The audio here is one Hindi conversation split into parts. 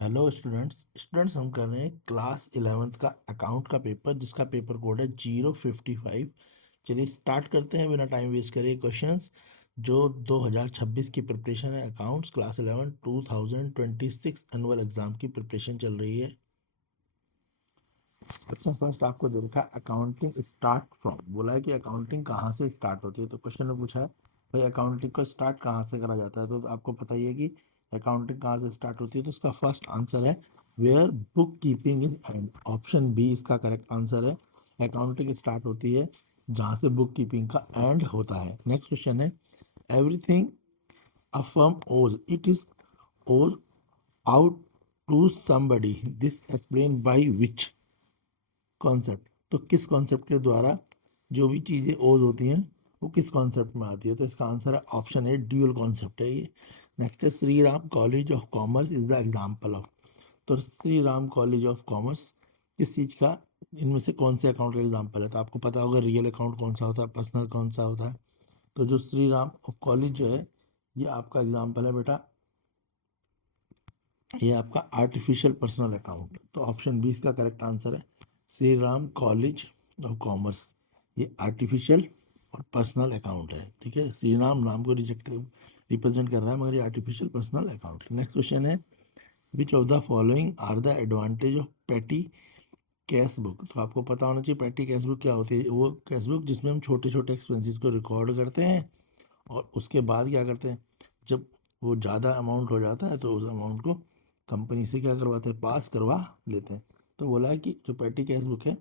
हेलो स्टूडेंट्स हम कर रहे हैं क्लास 11th का अकाउंट का पेपर जिसका पेपर कोड है 055। चलिए स्टार्ट करते हैं बिना टाइम वेस्ट करे क्वेश्चंस जो 2026 की प्रिपरेशन है। अकाउंट्स क्लास 11 2026 एनुअल एग्जाम की प्रिपरेशन चल रही है। क्वेश्चन फर्स्ट आपको दे रखा है अकाउंटिंग स्टार्ट फ्रॉम। बोला है कि अकाउंटिंग कहाँ से स्टार्ट होती है, तो क्वेश्चन में पूछा है भाई अकाउंटिंग को स्टार्ट कहाँ से करा जाता है। तो आपको पता ही है कि अकाउंटिंग कहाँ से स्टार्ट होती है, तो इसका फर्स्ट आंसर है where book keeping is end. Option B इसका करेक्ट आंसर है। अकाउंटिंग स्टार्ट होती है जहाँ से बुक कीपिंग का एंड होता है। नेक्स्ट क्वेश्चन है everything a firm owes it is owes out to somebody this explain by which concept. तो किस कॉन्सेप्ट के द्वारा जो भी चीज़ें ओज होती हैं वो किस कॉन्सेप्ट में आती है, तो इसका आंसर है ऑप्शन ए ड्यूअल कॉन्सेप्ट है ये। नेक्स्ट है Shri Ram college of commerce is the example of. तो Shri Ram college of commerce किस चीज़ का, इनमें से कौन से अकाउंट का एग्जाम्पल है। तो आपको पता होगा रियल अकाउंट कौन सा होता है, पर्सनल कौन सा होता है। तो जो श्री राम कॉलेज जो है ये आपका एग्जाम्पल है बेटा, ये आपका आर्टिफिशियल पर्सनल अकाउंट। तो ऑप्शन बी इसका करेक्ट आंसर है Shri Ram college of commerce. ये आर्टिफिशियल और पर्सनल अकाउंट है। ठीक है, श्री राम नाम को रिप्रेजेंट कर रहा है मगर ये artificial personal account. Next question है which of the following are the advantage of petty cash book. तो आपको पता होना चाहिए पेटी कैश बुक क्या होती है। वो कैश बुक जिसमें हम छोटे छोटे एक्सपेंसेस को रिकॉर्ड करते हैं और उसके बाद क्या करते हैं, जब वो ज़्यादा अमाउंट हो जाता है तो उस अमाउंट को कंपनी से क्या करवाते हैं, पास करवा लेते हैं। तो बोला है कि जो पेटी कैश बुक है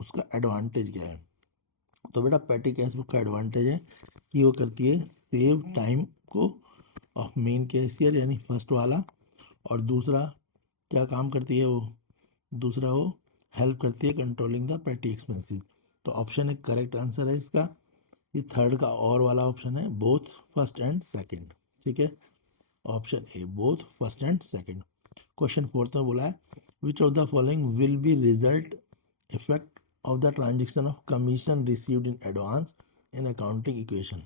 उसका एडवांटेज क्या है। तो बेटा पेटी कैश बुक का एडवांटेज है कि वो करती है सेव टाइम को ऑफ मेन कैशियर यानी फर्स्ट वाला, और दूसरा क्या काम करती है वो, दूसरा वो हेल्प करती है कंट्रोलिंग द पेटी एक्सपेंसिव। तो ऑप्शन एक करेक्ट आंसर है इसका, ये थर्ड का और वाला ऑप्शन है बोथ फर्स्ट एंड सेकंड। ठीक है, option A both first and second. Question fourth में बोला है which of the following will be result effect of the transaction of commission received in advance in accounting equation.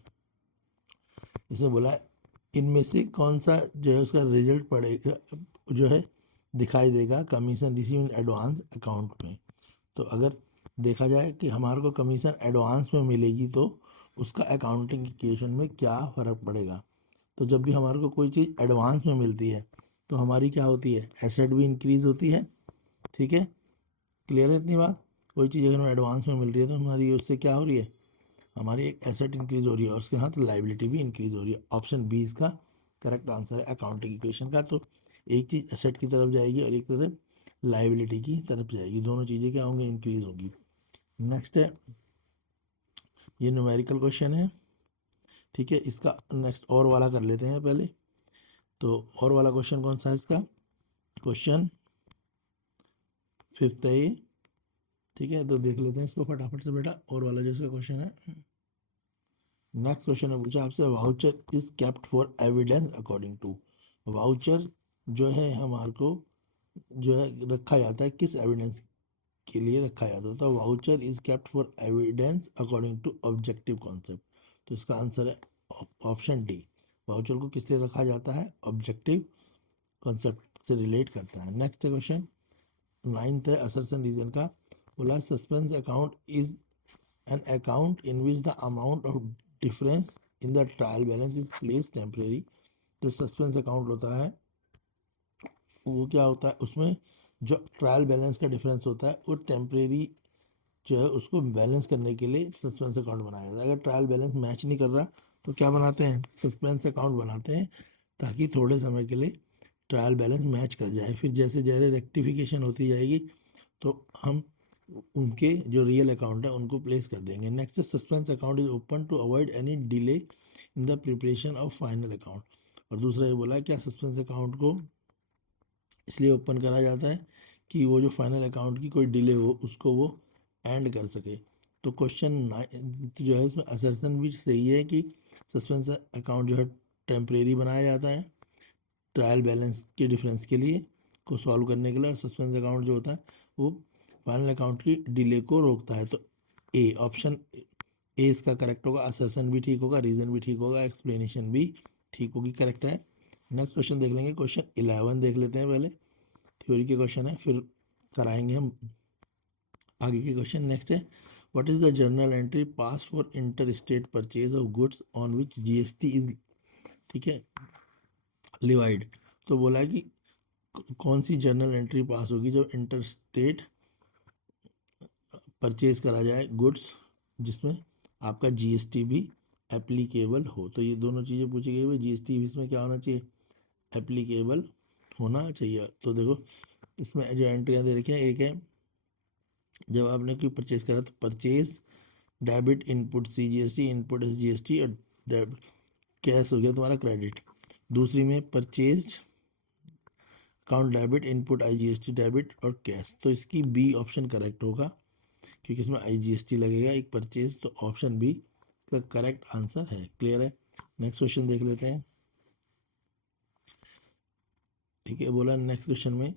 इसमें बोला है इनमें से कौन सा जो है उसका रिजल्ट पड़ेगा, जो है दिखाई देगा commission receive in advance account में। तो अगर देखा जाए कि हमारे को कमीशन एडवांस में मिलेगी तो उसका अकाउंटिंग इक्वेशन में क्या फ़र्क पड़ेगा। तो जब भी हमारे को कोई चीज़ एडवांस में मिलती है तो हमारी क्या होती है, एसेट भी इंक्रीज होती है। ठीक है, क्लियर है इतनी बात। कोई चीज़ अगर हमें एडवांस में मिल रही है तो हमारी उससे क्या हो रही है, हमारी एक एसेट इंक्रीज हो रही है और उसके साथ लाइबिलिटी भी इंक्रीज हो रही है। ऑप्शन बी इसका करेक्ट आंसर है अकाउंटिंग इक्वेशन का। तो एक चीज़ एसेट की तरफ जाएगी और एक तरफ लाइबिलिटी की तरफ जाएगी, दोनों चीज़ें क्या होंगी, इंक्रीज होंगी। नेक्स्ट है ये न्यूमेरिकल क्वेश्चन है। ठीक है, इसका नेक्स्ट और वाला कर लेते हैं पहले। तो और वाला क्वेश्चन कौन सा है इसका, क्वेश्चन फिफ्थ है ये। ठीक है, तो देख लेते हैं इसको फटाफट से बेटा, और वाला जो इसका क्वेश्चन है। नेक्स्ट क्वेश्चन है पूछा आपसे voucher is kept for evidence according to. Voucher जो है हमारे को जो है रखा जाता है किस एविडेंस के लिए रखा जाता है। तो voucher is kept for evidence according to objective concept. तो इसका आंसर है ऑप्शन डी। वाउचर को किस लिए रखा जाता है, ऑब्जेक्टिव कॉन्सेप्ट से रिलेट करता है। नेक्स्ट क्वेश्चन नाइन्थ है असर्शन रीजन का। बोला suspense account is an account in which the amount of difference in the trial balance is place temporary. जो सस्पेंस अकाउंट होता है वो क्या होता है, उसमें जो ट्रायल बैलेंस का डिफरेंस होता है वो टेम्परेरी जो है उसको बैलेंस करने के लिए सस्पेंस अकाउंट बनाया जाता है। अगर ट्रायल बैलेंस मैच नहीं कर रहा तो क्या बनाते हैं, सस्पेंस अकाउंट बनाते हैं ताकि थोड़े समय के लिए ट्रायल बैलेंस मैच कर जाए। फिर जैसे जैसे रेक्टिफिकेशन होती जाएगी तो हम उनके जो रियल अकाउंट है उनको प्लेस कर देंगे। Next suspense account is open to avoid any delay in the preparation of final account. और दूसरा ये बोला क्या सस्पेंस अकाउंट को इसलिए ओपन करा जाता है कि वो जो फाइनल अकाउंट की कोई डिले हो उसको वो एंड कर सके। तो क्वेश्चन जो है इसमें असर्शन भी सही है कि सस्पेंस अकाउंट जो है टेम्परेरी बनाया जाता है ट्रायल बैलेंस के डिफरेंस के लिए को सॉल्व करने के लिए, और सस्पेंस अकाउंट जो होता है वो फाइनल अकाउंट की डिले को रोकता है। तो ए ऑप्शन ए इसका करेक्ट होगा, असर्शन भी ठीक होगा, रीज़न भी ठीक होगा, एक्सप्लेनेशन भी ठीक होगी, करेक्ट है। नेक्स्ट क्वेश्चन देख लेंगे, क्वेश्चन 11 देख लेते हैं पहले। थ्योरी के क्वेश्चन है, फिर कराएंगे हम आगे के क्वेश्चन। नेक्स्ट है what is the journal entry pass for inter state purchase of goods on which GST is, ठीक है, लिवाइड। तो बोला है कि कौन सी जर्नल एंट्री पास होगी जब इंटर स्टेट परचेज करा जाए गुड्स जिसमें आपका जीएसटी भी एप्लीकेबल हो। तो ये दोनों चीज़ें पूछी गई है, जीएसटी भी इसमें क्या होना चाहिए, एप्लीकेबल होना चाहिए। तो देखो इसमें जो एंट्रियाँ दे रखी हैं, एक है जब आपने कोई परचेज करा तो purchase debit input CGST, input SGST, और डेबिट कैश हो गया तुम्हारा क्रेडिट। दूसरी में purchase account debit input IGST debit और कैश। तो इसकी बी ऑप्शन करेक्ट होगा क्योंकि इसमें आईजीएसटी लगेगा एक परचेज, तो ऑप्शन बी इसका करेक्ट आंसर है। क्लियर है। नेक्स्ट क्वेश्चन देख लेते हैं। ठीक है, बोला नेक्स्ट क्वेश्चन में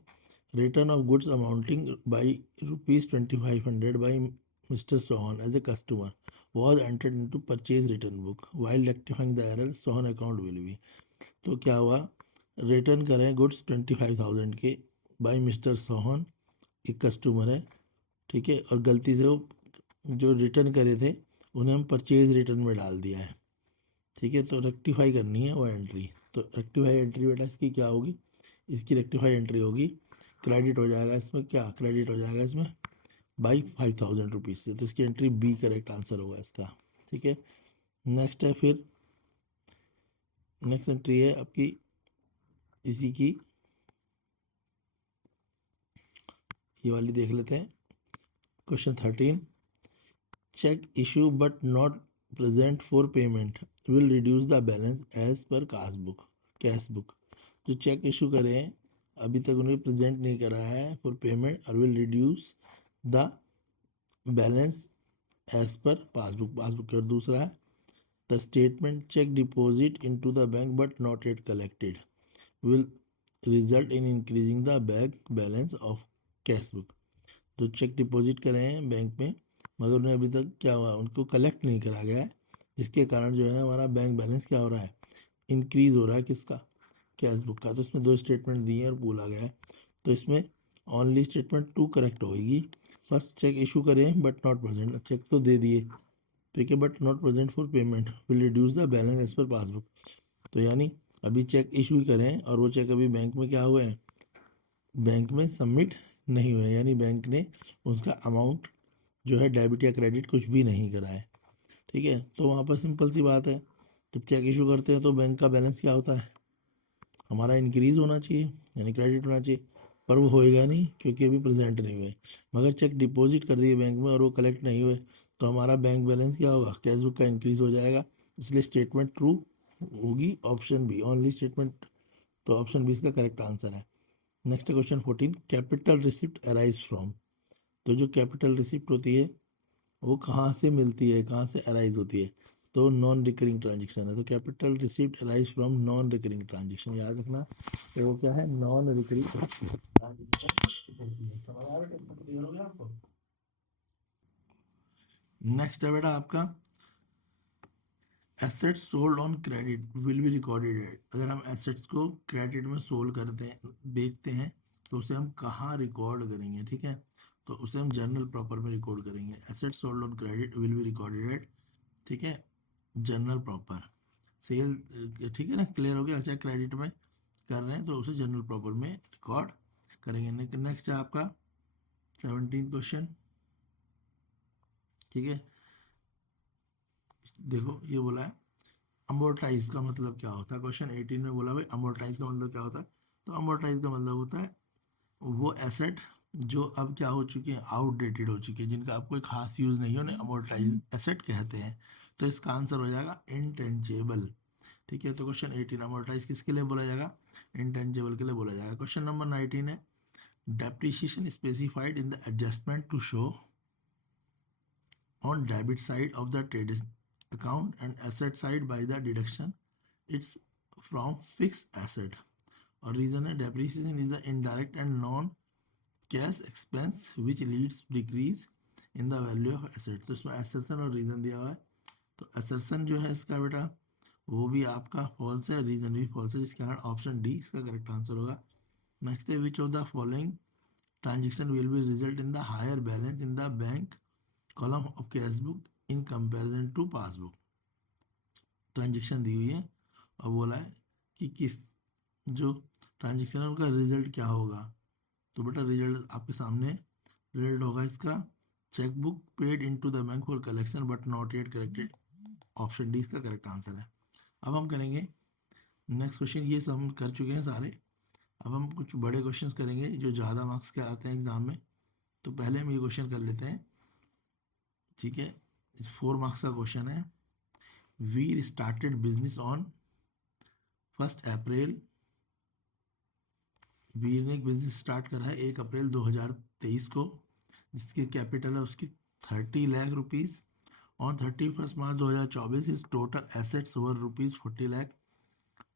return of goods amounting by ₹2500 by mister Sohan as a customer was entered into purchase return book while rectifying the error Sohan account will be। तो क्या हुआ, रिटर्न करें गुड्स 25,000 के बाई मिस्टर सोहन, एक कस्टमर है, ठीक है, और गलती से वो जो रिटर्न करे थे उन्हें हम परचेज रिटर्न में डाल दिया है, ठीक है। तो रेक्टिफाई करनी है वो एंट्री। तो रेक्टिफाई एंट्री बेटा इसकी क्या होगी, इसकी रेक्टिफाई एंट्री होगी क्रेडिट हो जाएगा इसमें, क्या क्रेडिट हो जाएगा इसमें बाई 5,000 रुपीज़ से। तो इसकी एंट्री बी करेक्ट आंसर होगा इसका, ठीक है। नेक्स्ट है फिर नेक्स्ट एंट्री है आपकी इसी की, ये वाली देख लेते हैं। Question 13 cheque issue but not present for payment will reduce the balance as per cash book. जो चेक इशू करें अभी तक उन्हें प्रेजेंट नहीं करा है फॉर पेमेंट और will reduce the balance as per passbook के। और दूसरा है the statement cheque deposit into the bank but not yet collected will result in increasing the bank balance of cash book. जो चेक डिपॉजिट करे हैं बैंक में मगर उन्हें अभी तक क्या हुआ, उनको कलेक्ट नहीं करा गया है, जिसके कारण जो है हमारा बैंक बैलेंस क्या हो रहा है, इंक्रीज हो रहा है, किसका, कैश बुक का। तो इसमें दो स्टेटमेंट दिए और बोला गया है, तो इसमें ओनली स्टेटमेंट 2 करेक्ट होगी। फर्स्ट चेक इशू करें बट नॉट प्रेजेंट, चेक तो दे दिए, ठीक है, but not present for payment will reduce the balance as per passbook. तो यानी अभी चेक इशू ही करें और वो चेक अभी बैंक में क्या हुए हैं, बैंक में सबमिट नहीं हुए, यानी बैंक ने उसका अमाउंट जो है डेबिट या क्रेडिट कुछ भी नहीं करा है, ठीक है। तो वहाँ पर सिंपल सी बात है, जब चेक इशू करते हैं तो बैंक का बैलेंस क्या होता है, हमारा इंक्रीज होना चाहिए यानी क्रेडिट होना चाहिए, पर वो होएगा नहीं क्योंकि अभी प्रेजेंट नहीं हुए। मगर चेक डिपॉजिट कर दिए बैंक में और वो कलेक्ट नहीं हुए तो हमारा बैंक बैलेंस क्या होगा, कैश बुक का इंक्रीज हो जाएगा। इसलिए स्टेटमेंट ट्रू होगी, ऑप्शन बी ओनली स्टेटमेंट। तो ऑप्शन बी इसका करेक्ट आंसर है। Next question 14 capital receipt arise from. तो जो कैपिटल रिसिप्ट होती है वो कहाँ से मिलती है, कहाँ से अराइज होती है, तो नॉन रिकरिंग ट्रांजेक्शन है। तो capital receipt arise from non recurring transaction, याद रखना। तो वो क्या है, नॉन रिकरिंग ट्रांजेक्शन। समझ आ रहा है, क्लियर हो गया आपको। नेक्स्ट है बेटा आपका assets sold on credit will be recorded at. अगर हम एसेट्स को क्रेडिट में सोल्ड करते हैं, बेचते हैं, तो उसे हम कहाँ रिकॉर्ड करेंगे, ठीक है, तो उसे हम जर्नल प्रॉपर में रिकॉर्ड करेंगे। Assets sold on credit will be recorded at, ठीक है, जर्नल प्रॉपर सेल, ठीक है ना, क्लियर हो गया। अच्छा क्रेडिट में कर रहे हैं तो उसे जर्नल प्रॉपर में रिकॉर्ड करेंगे। नेक्स्ट है आपका 17 क्वेश्चन, ठीक है, देखो ये बोला है अमोर्टाइज का मतलब क्या होता है। क्वेश्चन 18 में बोला भाई अमोर्टाइज का मतलब क्या होता है, तो अमोर्टाइज का मतलब होता है वो एसेट जो अब क्या हो चुके हैं, आउटडेटेड हो चुके हैं, जिनका अब कोई खास यूज़ नहीं है, उन्हें अमोर्टाइज एसेट कहते हैं। तो इसका आंसर हो जाएगा इंटेंजेबल, ठीक है। तो क्वेश्चन 18 अमोर्टाइज किसके लिए बोला जाएगा, इंटेंजेबल के लिए बोला जाएगा। क्वेश्चन नंबर 19 है depreciation specified in the adjustment to show on debit side of the trade account and asset side by the deduction it's from fixed asset। और रीजन है depreciation is the indirect and non cash expense which leads to decrease in the value of asset। तो इसमें assertion और रीजन दिया हुआ है। तो assertion जो है इसका बेटा वो भी आपका फॉल्स है, रीजन भी फॉल्स है, जिसके कारण ऑप्शन डी इसका करेक्ट आंसर होगा। नेक्स्ट है which of the following transaction will be result in the higher balance in the bank column of cash book in comparison to passbook. Transaction दी हुई है और बोला है कि किस जो ट्रांजेक्शन है उनका रिजल्ट क्या होगा। तो बेटा रिजल्ट आपके सामने, रिजल्ट होगा इसका chequebook paid into the bank for collection but not yet corrected. Option D इसका करेक्ट आंसर है। अब हम करेंगे नेक्स्ट क्वेश्चन, ये सब हम कर चुके हैं सारे। अब हम कुछ बड़े क्वेश्चंस करेंगे जो ज़्यादा मार्क्स के आते हैं एग्जाम में। तो पहले हम ये क्वेश्चन कर लेते हैं, ठीक है। 4 मार्क्स का क्वेश्चन है। वीर स्टार्टेड बिजनेस ऑन 1 अप्रैल। वीर ने एक बिजनेस स्टार्ट करा है 1 अप्रैल 2023 को, जिसकी कैपिटल है उसकी 30 lakh rupees. On 31 March 2024 his total assets were ₹40 lakh.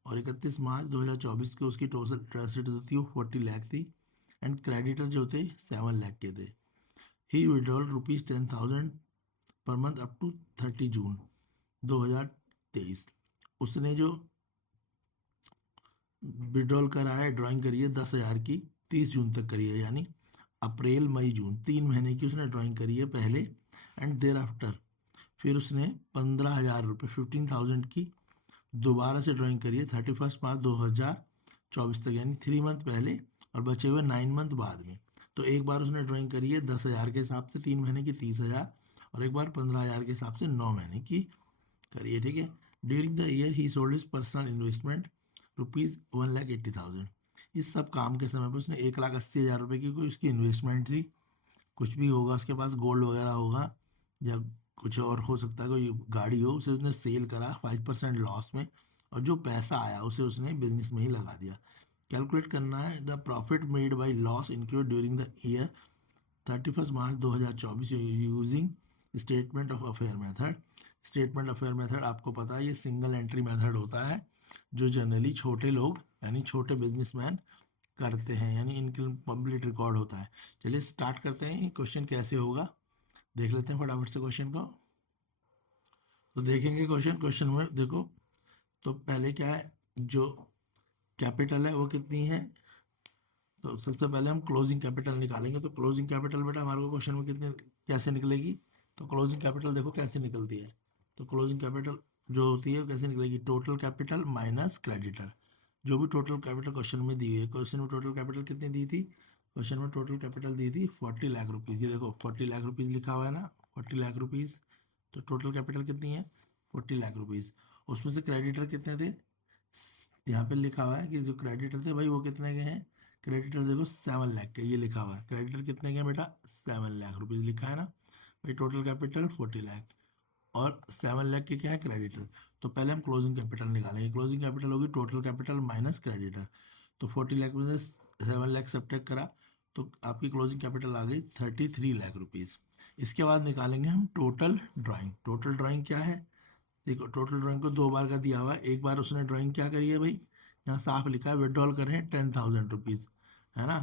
और 31 मार्च 2024 को उसकी टोटल एसेट्स जो थी वो 40 लाख थी। एंड क्रेडिटर जो थे 7 लाख के थे। ही withdrawal ₹10,000 per month up to 30 जून 2023। उसने जो विड्रॉल करा है, ड्राइंग करी है 10,000 की, 30 जून तक करी है, यानी अप्रैल मई जून 3 महीने की उसने ड्राइंग करी है पहले। एंड देर आफ्टर फिर उसने 15,000 रुपये 15,000 की दोबारा से ड्राइंग करी है 31 मार्च 2024 तक, यानी 3 मंथ पहले और बचे हुए 9 मंथ बाद में। तो एक बार उसने ड्राइंग करी है 10,000 के हिसाब से 3 महीने की 30,000, और एक बार 15,000 के हिसाब से 9 महीने की करी है, ठीक है। During the year he sold his personal investment ₹1,80,000। इस सब काम के समय पर उसने 1,80,000 रुपये की कोई उसकी इन्वेस्टमेंट थी, कुछ भी होगा उसके पास, गोल्ड वगैरह होगा या कुछ और हो सकता है, कोई गाड़ी हो, उसे उसने सेल करा 5% लॉस में, और जो पैसा आया उसे उसने बिजनेस में ही लगा दिया। कैलकुलेट करना है the profit made by loss include during the year 31 March 2024 using statement of affair method. Statement of affair method आपको पता है ये सिंगल एंट्री मेथड होता है, जो जनरली छोटे लोग यानी छोटे बिजनेसमैन करते हैं, यानी इनके कंप्लीट रिकॉर्ड होता है। चलिए स्टार्ट करते हैं, क्वेश्चन कैसे होगा देख लेते हैं फटाफट से क्वेश्चन को। तो देखेंगे क्वेश्चन में देखो, तो पहले क्या है, जो कैपिटल है वो कितनी है। तो सबसे पहले हम क्लोजिंग कैपिटल निकालेंगे। तो क्लोजिंग कैपिटल बेटा हमारे को क्वेश्चन में कितने कैसे निकलेगी। तो क्लोजिंग कैपिटल देखो कैसे निकलती है। तो क्लोजिंग कैपिटल जो होती है कैसे निकलेगी, टोटल कैपिटल माइनस क्रेडिटर। जो भी टोटल कैपिटल क्वेश्चन में दी हुई है, क्वेश्चन में टोटल कैपिटल कितनी दी थी, क्वेश्चन में टोटल कैपिटल दी थी 40 लाख रुपीज़। ये देखो 40 लाख रुपीज़ लिखा हुआ है ना, 40 लाख रुपीज़। तो टोटल कैपिटल कितनी है 40 लाख रुपीज़। उसमें से क्रेडिटर कितने थे, यहाँ पे लिखा हुआ है कि जो क्रेडिटर थे भाई वो कितने के हैं, क्रेडिटर देखो 7 लाख के, ये लिखा हुआ है क्रेडिटर कितने के हैं बेटा 7 लाख रुपीज़ लिखा है ना भाई। टोटल कैपिटल 40 लाख और 7 लाख के क्या है क्रेडिटर। तो पहले हम क्लोजिंग कैपिटल निकालेंगे। क्लोजिंग कैपिटल होगी टोटल कैपिटल माइनस क्रेडिटर। तो 40 लाख में से 7 लाख सब्ट्रैक्ट करा तो आपकी क्लोजिंग कैपिटल आ गई 33 लाख रुपीज़। इसके बाद निकालेंगे हम टोटल ड्राइंग। टोटल ड्राइंग क्या है, देखो टोटल ड्राइंग को 2 बार का दिया हुआ है। एक बार उसने ड्राइंग क्या करी है भाई, यहाँ साफ लिखा है विड्रॉल करें 10,000 रुपीज़, है ना,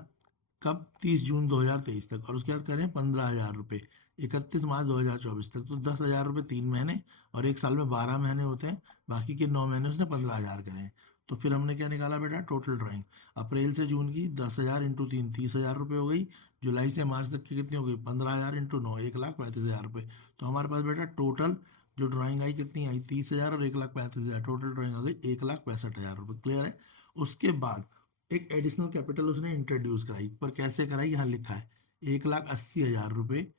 कब 30 जून 2023 तक, और उसके बाद करें 15,000 रुपये 31 मार्च 2024 तक। तो 10,000 रुपये 3 महीने, और एक साल में 12 महीने होते हैं, बाकी के 9 महीने उसने 15,000 करे हैं। तो फिर हमने क्या निकाला बेटा टोटल ड्राइंग, अप्रैल से जून की 10,000 इंटू 3 30,000 रुपये हो गई, जुलाई से मार्च तक की कितनी हो गई 15,000 इंटू 9 1,35,000 रुपये। तो हमारे पास बेटा टोटल जो ड्राइंग आई कितनी आई 30,000 और 1,35,000, टोटल ड्राइंग आ गई 1,65,000 रुपये। क्लियर है। उसके बाद एक एडिशनल कैपिटल उसने इंट्रोड्यूस कराई, पर कैसे कराई यहाँ लिखा है 1,80,000 रुपये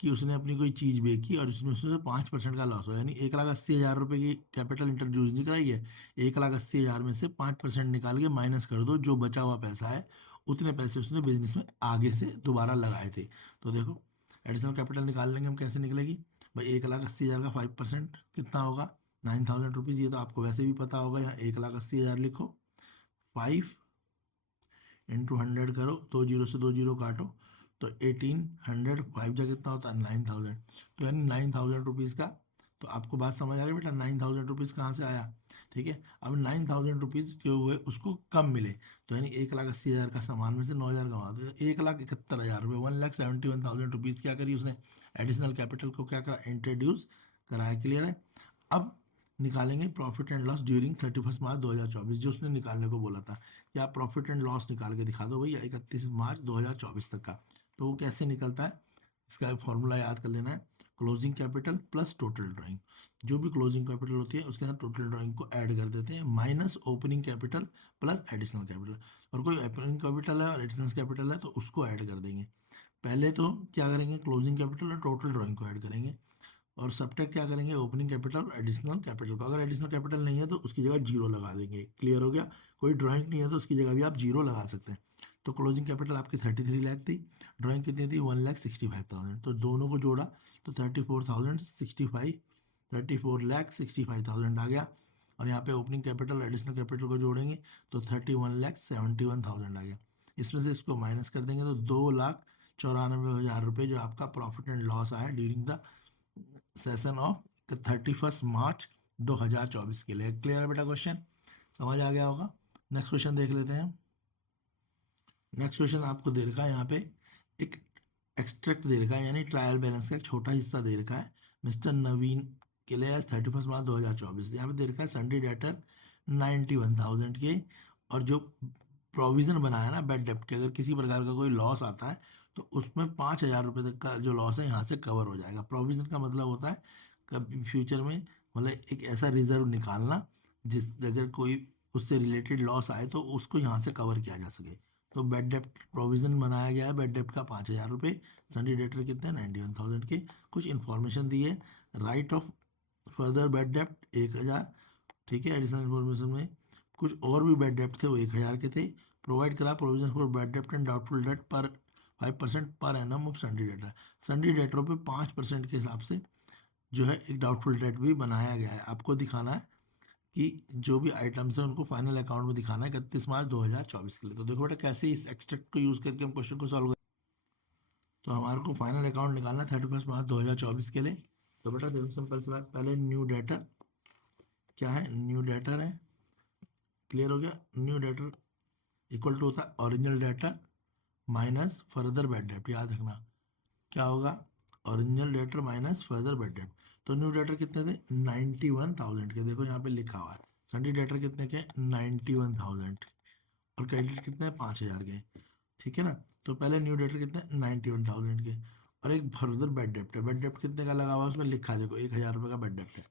की उसने अपनी कोई चीज़ बेची और उसमें उसमें 5% का लॉस हो, यानी 1,80,000 रुपये की कैपिटल इंट्रोड्यूस नहीं कराई है। 1,80,000 में से 5% निकाल के माइनस कर दो, जो बचा हुआ पैसा है उतने पैसे उसने बिजनेस में आगे से दोबारा लगाए थे। तो देखो एडिशनल कैपिटल निकाल लेंगे हम, कैसे निकलेगी भाई 1,80,000 का 5% कितना होगा 9,000 रुपीज़। ये तो आपको वैसे भी पता होगा, यहाँ 1,80,000 लिखो, 5 × 100 करो, 2 जीरो से 2 जीरो काटो, तो 1,800, 5 जा कितना होता है 9,000। तो यानी 9,000 रुपीज़ का, तो आपको बात समझ आ गई बेटा 9,000 रुपीज़ कहाँ से आया। ठीक है, अब 9,000 रुपीज़ जो हुए उसको कम मिले, तो यानी 1,80,000 का सामान में से 9,000 कमा, तो 1,71,000 रुपये 1,71,000 रुपीज़ क्या करी उसने, एडिशनल कैपिटल को क्या करा इंट्रोड्यूस कराया। क्लियर है। अब निकालेंगे profit and loss during 31 March 2024, जो उसने निकालने को बोला था कि आप प्रॉफिट एंड लॉस निकाल के दिखा दो भैया 31 मार्च 2024 तक का। तो वो कैसे निकलता है, इसका फॉर्मूला याद कर लेना है, closing capital plus total drawing. जो भी क्लोजिंग कैपिटल होती है उसके साथ टोटल ड्राइंग को ऐड कर देते हैं, minus opening capital plus additional capital. और कोई ओपनिंग कैपिटल है और एडिशनल कैपिटल है तो उसको ऐड कर देंगे। पहले तो क्या करेंगे, क्लोजिंग कैपिटल और टोटल ड्राइंग को ऐड करेंगे, और सब्ट्रैक्ट क्या करेंगे, ओपनिंग कैपिटल और एडिशनल कैपिटल को। अगर एडिशनल कैपिटल नहीं है तो उसकी जगह जीरो लगा देंगे। क्लियर हो गया, कोई ड्राइंग नहीं है तो उसकी जगह भी आप जीरो लगा सकते हैं। तो क्लोजिंग कैपिटल आपकी 33 लाख थी, ड्राइंग कितनी थी 1,65,000, तो दोनों को जोड़ा तो 34,065 34,65,000 आ गया। और यहाँ पे ओपनिंग कैपिटल एडिशनल कैपिटल को जोड़ेंगे तो 31,71,000 आ गया। इसमें से इसको माइनस कर देंगे तो 2,94,000 रुपये जो आपका प्रॉफिट एंड लॉस आया during the session of 31 March 2024 के लिए। क्लियर है बेटा, क्वेश्चन समझ आ गया होगा। नेक्स्ट क्वेश्चन देख लेते हैं। नेक्स्ट क्वेश्चन आपको दे रखा है यहाँ पे एक एक्सट्रैक्ट दे रखा है, यानी ट्रायल बैलेंस का एक छोटा हिस्सा दे रखा है मिस्टर नवीन के लिए 31 मार्च 2024। यहाँ पे दे रखा है सन्डे डेटर 91,000 के, और जो प्रोविज़न बनाया ना बैड डेप्ट के, अगर किसी प्रकार का कोई लॉस आता है तो उसमें 5,000 रुपये तक का जो लॉस है यहाँ से कवर हो जाएगा। प्रोविज़न का मतलब होता है कभी फ्यूचर में मतलब एक ऐसा रिजर्व निकालना जिस अगर कोई उससे रिलेटेड लॉस आए तो उसको यहाँ से कवर किया जा सके। तो बैड डेप्ट प्रोविज़न बनाया गया है बैड डेप्ट का 5,000 रुपये, सन्डे डेटर कितने 91,000 के। कुछ इन्फॉर्मेशन दी है, राइट ऑफ फर्दर बैड डेप्ट 1,000, ठीक है। एडिशनल इन्फॉर्मेशन में कुछ और भी बैड डेप्ट थे वो 1,000 के थे। प्रोवाइड करा प्रोविजन फॉर बैड डेप्ट एंड डाउटफुल डेट पर 5% पर एनम ऑफ सन्डे डेटर। सन्डे डेटरों पे 5% के हिसाब से जो है एक डाउटफुल डेट भी बनाया गया है। आपको दिखाना है कि जो भी आइटम्स है उनको फाइनल अकाउंट में दिखाना है 31 मार्च 2024 के लिए। तो देखो बेटा कैसे इस एक्सट्रैक्ट को यूज़ करके हम क्वेश्चन को सॉल्व करें। तो हमारे को फाइनल अकाउंट निकालना है 31 मार्च 2024 के लिए। तो बेटा देखो सिंपल सी बात, पहले न्यू डेटर क्या है, न्यू डेटर है। क्लियर हो गया, न्यू डेटर इक्वल टू होता है original debtor minus further bad डेप्ट। याद रखना क्या होगा, original debtor minus further bad डेप्ट। तो न्यू डेटर कितने थे 91,000 के, देखो यहाँ पे लिखा हुआ है। सन्डे डेटर कितने के 91,000, और क्रेडिट कितने 5,000 के, ठीक है ना। तो पहले न्यू डेटर कितने 91,000 के, और एक फर्दर बैड डेप्ट है। बैड डेप्ट कितने का लगा हुआ है उसमें लिखा है, देखो 1,000 रुपये का बैड डेप्ट है।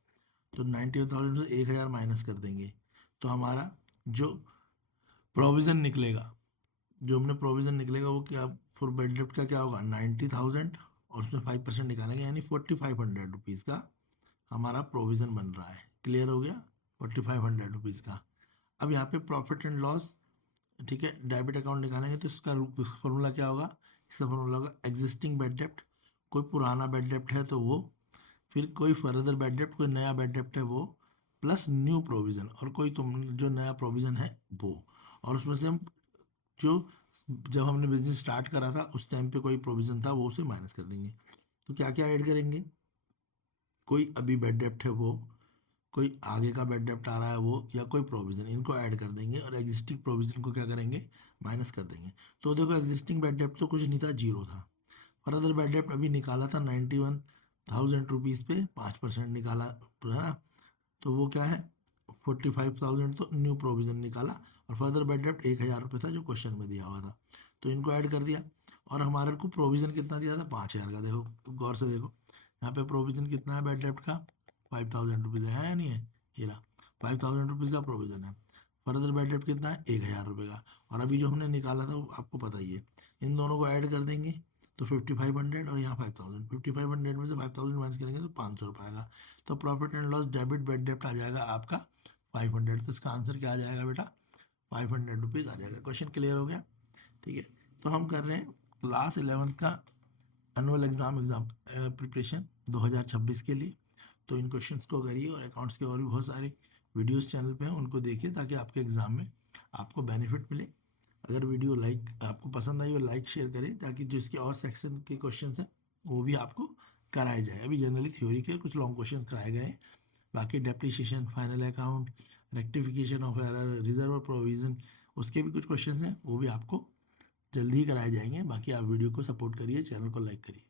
तो 91,000 से 1,000 माइनस कर देंगे तो हमारा जो प्रोविज़न निकलेगा, जो हमने प्रोविज़न निकलेगा वो क्या, फॉर बैड डेप्ट का क्या होगा 90,000, और उसमें 5% निकालेंगे यानी 4,500 रुपीज़ का हमारा प्रोविज़न बन रहा है। क्लियर हो गया, 4,500 रुपीज़ का। अब यहाँ पे प्रॉफिट एंड लॉस, ठीक है, डेबिट अकाउंट निकालेंगे तो इसका फॉर्मूला क्या होगा, इसका फॉर्मूला होगा एग्जिस्टिंग बैड डेप्ट, कोई पुराना बैड डेप्ट है तो वो, फिर कोई फर्दर बैड डेप्ट, कोई नया बैड डेप्ट है वो, प्लस न्यू प्रोविज़न, और कोई तुम जो नया प्रोविज़न है वो। और उसमें से हम जो जब हमने बिजनेस स्टार्ट करा था उस टाइम पे कोई प्रोविज़न था वो उसे माइनस कर देंगे। तो क्या क्या ऐड करेंगे, कोई अभी बैड डेप्ट है वो, कोई आगे का बैड डेप्ट आ रहा है वो, या कोई प्रोविज़न, इनको ऐड कर देंगे और एग्जिस्टिंग प्रोविज़न को क्या करेंगे माइनस कर देंगे। तो देखो एग्जिस्टिंग बैड डेप्ट तो कुछ नहीं था, जीरो था। फर्दर बैड डेप्ट अभी निकाला था 91,000 रुपीज़ पे 5% निकाला, है ना। तो वो क्या है 45,000, तो न्यू प्रोविज़न निकाला, और फर्दर बैड डेप्ट 1,000 रुपये था जो क्वेश्चन में दिया हुआ था, तो इनको ऐड कर दिया। और हमारे को प्रोविज़न कितना दिया था 5,000 का, देखो गौर से देखो यहाँ पे प्रोविज़न कितना है बैड डेप्ट का 5,000 रुपीज़ है या नहीं है, ये रहा 5,000 रुपीज़ का प्रोविज़न है। फर्दर बैड डेप्ट कितना है 1,000 रुपये का, और अभी जो हमने निकाला था वो आपको पता ही है। इन दोनों को ऐड कर देंगे तो 5,500, और यहाँ 5,000, 5,500 में से 5,000 माइनस करेंगे तो 500 रुपये आएगा। तो profit and loss debit bad डेप्ट आ जाएगा आपका 500। तो इसका आंसर क्या आ जाएगा बेटा 500 रुपीज़ आ जाएगा। क्वेश्चन क्लियर हो गया, ठीक है। तो हम कर रहे हैं क्लास 11th का एनुअल एग्ज़ाम प्रिपरेशन 2026 के लिए। तो इन क्वेश्चंस को करिए, और अकाउंट्स के और भी बहुत सारे वीडियोस चैनल पे हैं उनको देखिए ताकि आपके एग्ज़ाम में आपको बेनिफिट मिले। अगर वीडियो लाइक आपको पसंद आई और लाइक शेयर करें ताकि जो इसके और सेक्शन के क्वेश्चंस हैं वो भी आपको कराए जाए। अभी जनरली थ्योरी के कुछ लॉन्ग क्वेश्चन कराए गए हैं, बाकी depreciation, final account, rectification of error, reserve और प्रोविज़न, उसके भी कुछ क्वेश्चन हैं वो भी आपको जल्दी ही कराए जाएंगे। बाकी आप वीडियो को सपोर्ट करिए, चैनल को लाइक करिए।